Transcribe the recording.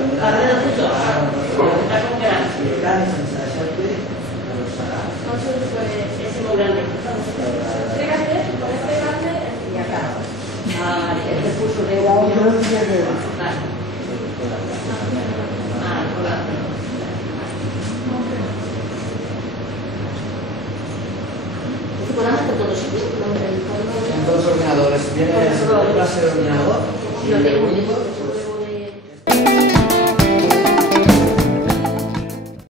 Carrera de tutto. Está con gran. Grande senza lasciare qui, non sarà. Non so se è siamo grandi. Fregate, vorreste grande e acá. Ah, el curso de En todos los ordenadores. Viene la clase de ordenador. Lo tengo.